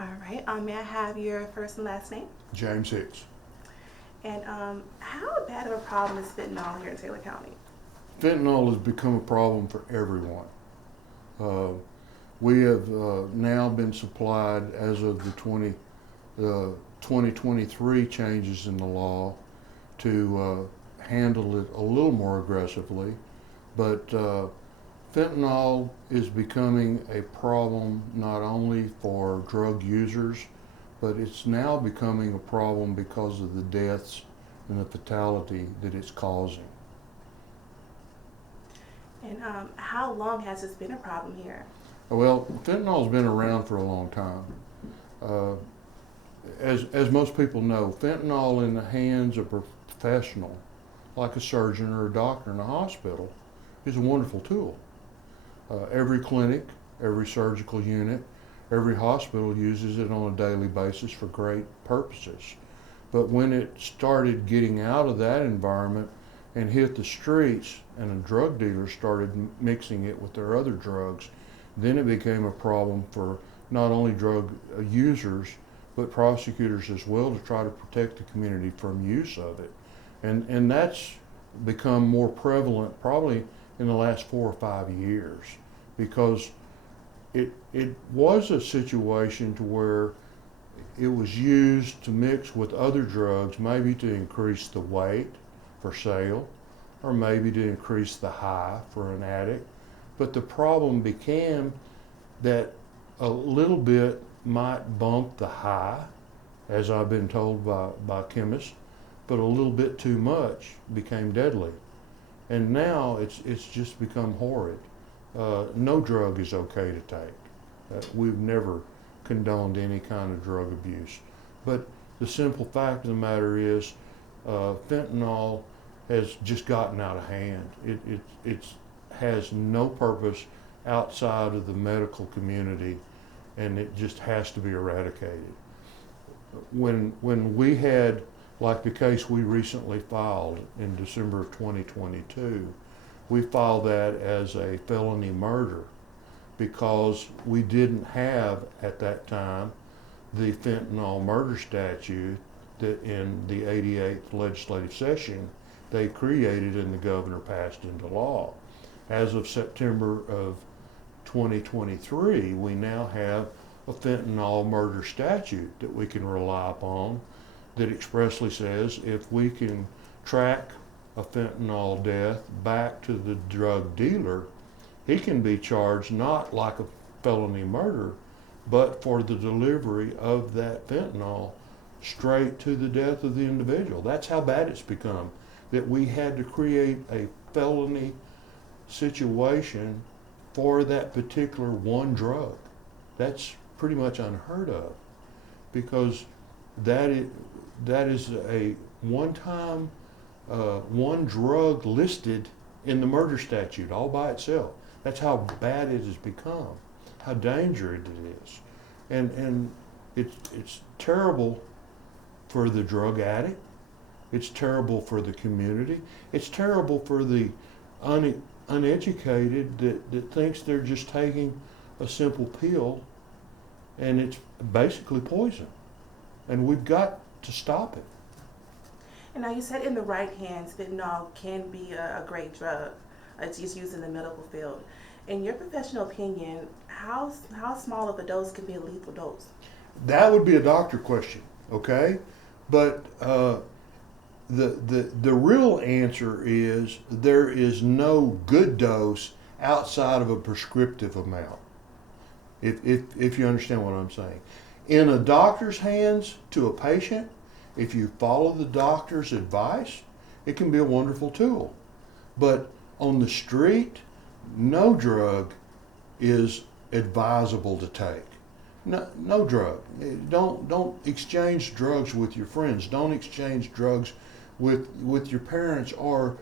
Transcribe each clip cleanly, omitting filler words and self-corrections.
All right. May I have your first and last name? James Hicks. And how bad of a problem is fentanyl here in Taylor County? Fentanyl has become a problem for everyone. Uh, we have now been supplied, as of the 2023 changes in the law, to handle it a little more aggressively. But fentanyl is becoming a problem not only for drug users, but it's now becoming a problem because of the deaths and the fatality that it's causing. And how long has this been a problem here? Well, fentanyl's been around for a long time. Uh, as most people know, fentanyl in the hands of a professional, like a surgeon or a doctor in a hospital, is a wonderful tool. Every clinic, every surgical unit, every hospital uses it on a daily basis for great purposes. But when it started getting out of that environment and hit the streets, and the drug dealers started mixing it with their other drugs, then it became a problem for not only drug users, but prosecutors as well, to try to protect the community from use of it. And that's become more prevalent probably in the last 4 or 5 years, because it was a situation to where it was used to mix with other drugs, maybe to increase the weight for sale, or maybe to increase the high for an addict. But the problem became that a little bit might bump the high, as I've been told by chemists, but a little bit too much became deadly. And now it's just become horrid. No drug is okay to take. We've never condoned any kind of drug abuse. But the simple fact of the matter is, fentanyl has just gotten out of hand. It has no purpose outside of the medical community, and it just has to be eradicated. When we had, like the case we recently filed in December of 2022, we filed that as a felony murder because we didn't have at that time the fentanyl murder statute that in the 88th legislative session they created and the governor passed into law. As of September of 2023, we now have a fentanyl murder statute that we can rely upon that expressly says if we can track a fentanyl death back to the drug dealer, he can be charged not like a felony murder, but for the delivery of that fentanyl straight to the death of the individual. That's how bad it's become, that we had to create a felony situation for that particular one drug. That's pretty much unheard of, because that is a one-time, one drug listed in the murder statute all by itself. That's how bad it has become, how dangerous it is. And it's terrible for the drug addict. It's terrible for the community. It's terrible for the uneducated that thinks they're just taking a simple pill, and it's basically poison. And we've got to stop it. And now you said in the right hands, fentanyl can be a great drug. It's used in the medical field. In your professional opinion, how small of a dose can be a lethal dose? That would be a doctor question, okay? But the real answer is there is no good dose outside of a prescriptive amount, if you understand what I'm saying. In a doctor's hands to a patient, if you follow the doctor's advice, it can be a wonderful tool. But on the street, no drug is advisable to take. No drug. Don't exchange drugs with your friends. Don't exchange drugs with your parents or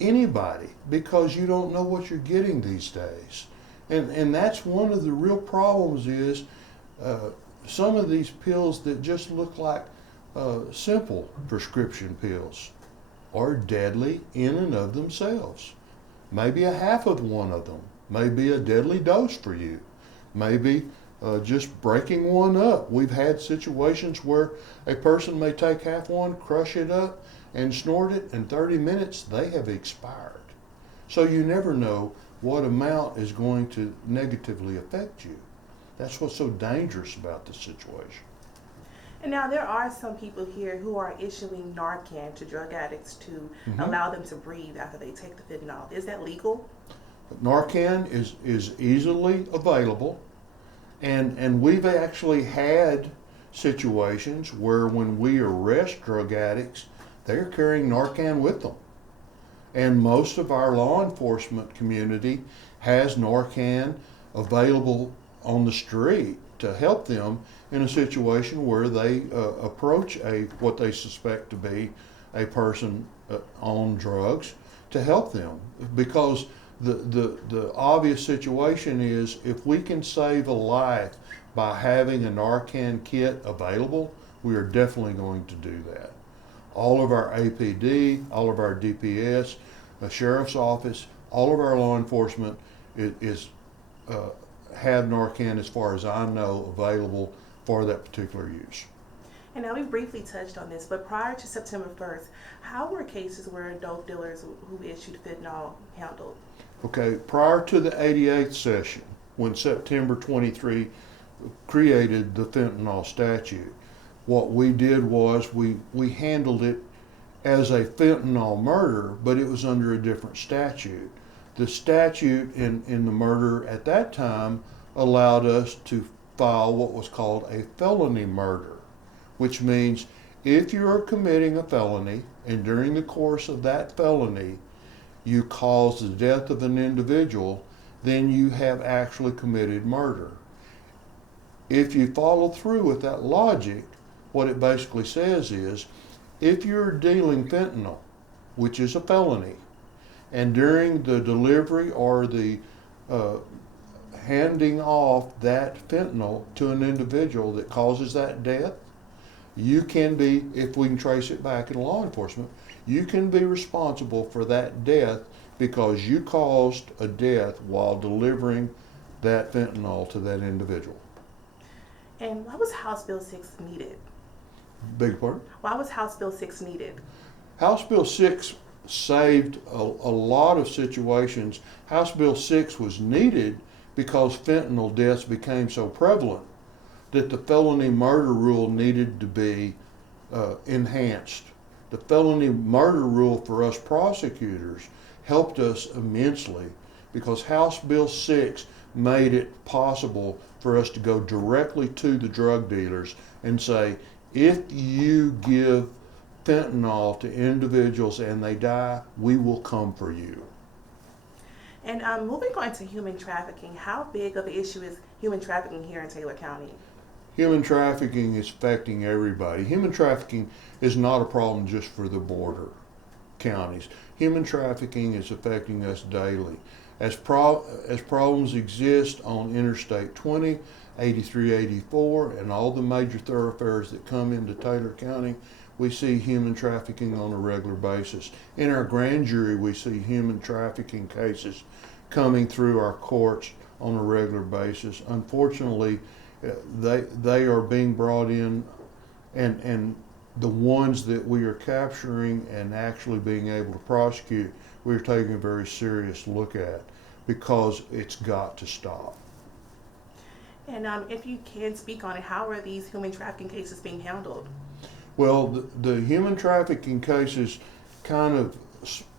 anybody, because you don't know what you're getting these days. And that's one of the real problems is some of these pills that just look like simple prescription pills are deadly in and of themselves. Maybe a half of one of them may be a deadly dose for you. Maybe just breaking one up. We've had situations where a person may take half one, crush it up, and snort it. In 30 minutes, they have expired. So you never know what amount is going to negatively affect you. That's what's so dangerous about this situation. And now there are some people here who are issuing Narcan to drug addicts to Mhm. allow them to breathe after they take the fentanyl. Is that legal? Narcan is easily available, and we've actually had situations where when we arrest drug addicts, they're carrying Narcan with them. And most of our law enforcement community has Narcan available on the street to help them in a situation where they approach what they suspect to be a person on drugs, to help them. Because the obvious situation is, if we can save a life by having a Narcan kit available, we are definitely going to do that. All of our APD, all of our DPS, the sheriff's office, all of our law enforcement have Narcan, as far as I know, available for that particular use. And now we briefly touched on this, but prior to September 1st, how were cases where dope dealers who issued fentanyl handled? Okay, prior to the 88th session, when September 23 created the fentanyl statute, what we did was we handled it as a fentanyl murder, but it was under a different statute. The statute in the murder at that time allowed us to file what was called a felony murder, which means if you are committing a felony and during the course of that felony you cause the death of an individual, then you have actually committed murder. If you follow through with that logic, what it basically says is, if you're dealing fentanyl, which is a felony, and during the delivery or the handing off that fentanyl to an individual that causes that death, you can be, if we can trace it back in law enforcement, you can be responsible for that death because you caused a death while delivering that fentanyl to that individual. And why was House Bill 6 needed? Beg your pardon? Why was House Bill 6 needed? House Bill 6 saved a lot of situations. House Bill 6 was needed because fentanyl deaths became so prevalent that the felony murder rule needed to be enhanced. The felony murder rule for us prosecutors helped us immensely because House Bill 6 made it possible for us to go directly to the drug dealers and say, if you give fentanyl to individuals and they die, we will come for you. And moving on to human trafficking, how big of an issue is human trafficking here in Taylor County? Human trafficking is affecting everybody. Human trafficking is not a problem just for the border counties. Human trafficking is affecting us daily. As problems exist on Interstate 20, 83, 84, and all the major thoroughfares that come into Taylor County, we see human trafficking on a regular basis. In our grand jury, we see human trafficking cases coming through our courts on a regular basis. Unfortunately, they are being brought in, and the ones that we are capturing and actually being able to prosecute, we're taking a very serious look at because it's got to stop. And if you can speak on it, how are these human trafficking cases being handled? Well, the human trafficking cases kind of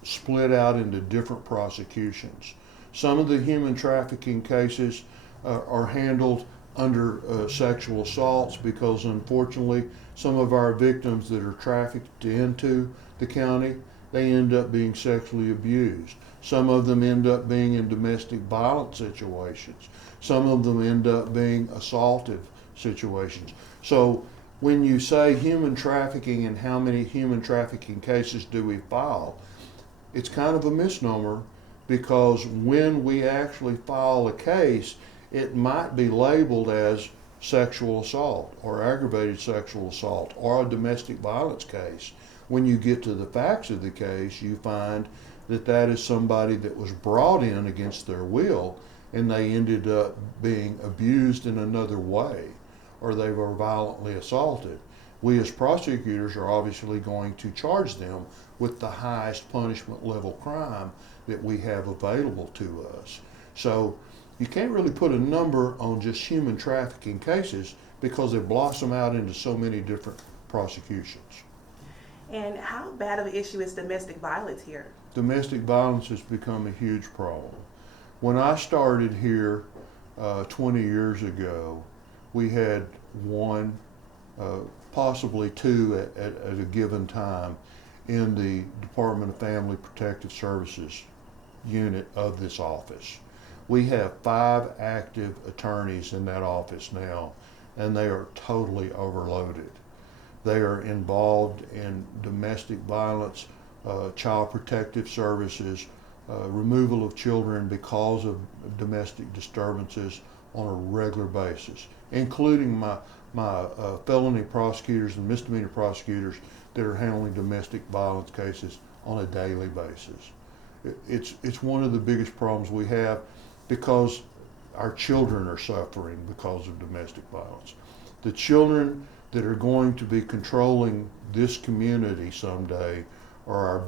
split out into different prosecutions. Some of the human trafficking cases are handled under sexual assaults because unfortunately some of our victims that are trafficked into the county, they end up being sexually abused. Some of them end up being in domestic violence situations. Some of them end up being assaultive situations. So when you say human trafficking and how many human trafficking cases do we file, it's kind of a misnomer because when we actually file a case, it might be labeled as sexual assault or aggravated sexual assault or a domestic violence case. When you get to the facts of the case, you find that that is somebody that was brought in against their will and they ended up being abused in another way, or they were violently assaulted, we as prosecutors are obviously going to charge them with the highest punishment level crime that we have available to us. So you can't really put a number on just human trafficking cases because they blossom out into so many different prosecutions. And how bad of an issue is domestic violence here? Domestic violence has become a huge problem. When I started here 20 years ago, we had one, possibly two at a given time in the Department of Family Protective Services unit of this office. We have 5 active attorneys in that office now, and they are totally overloaded. They are involved in domestic violence, child protective services, removal of children because of domestic disturbances on a regular basis, including my felony prosecutors and misdemeanor prosecutors that are handling domestic violence cases on a daily basis. It's one of the biggest problems we have because our children are suffering because of domestic violence. The children that are going to be controlling this community someday are our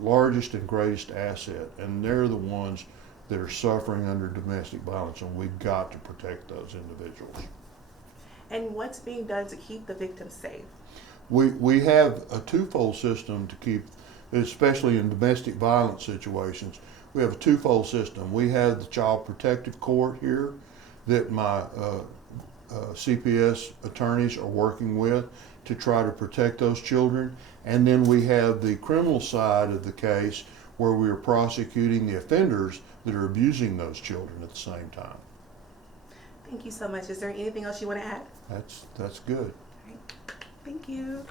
largest and greatest asset, and they're the ones that are suffering under domestic violence, and we've got to protect those individuals. And what's being done to keep the victims safe? We have a twofold system to keep, especially in domestic violence situations, we have a twofold system. We have the Child Protective Court here that my CPS attorneys are working with to try to protect those children. And then we have the criminal side of the case where we are prosecuting the offenders that are abusing those children at the same time. Thank you so much. Is there anything else you want to add? That's good. Thank you.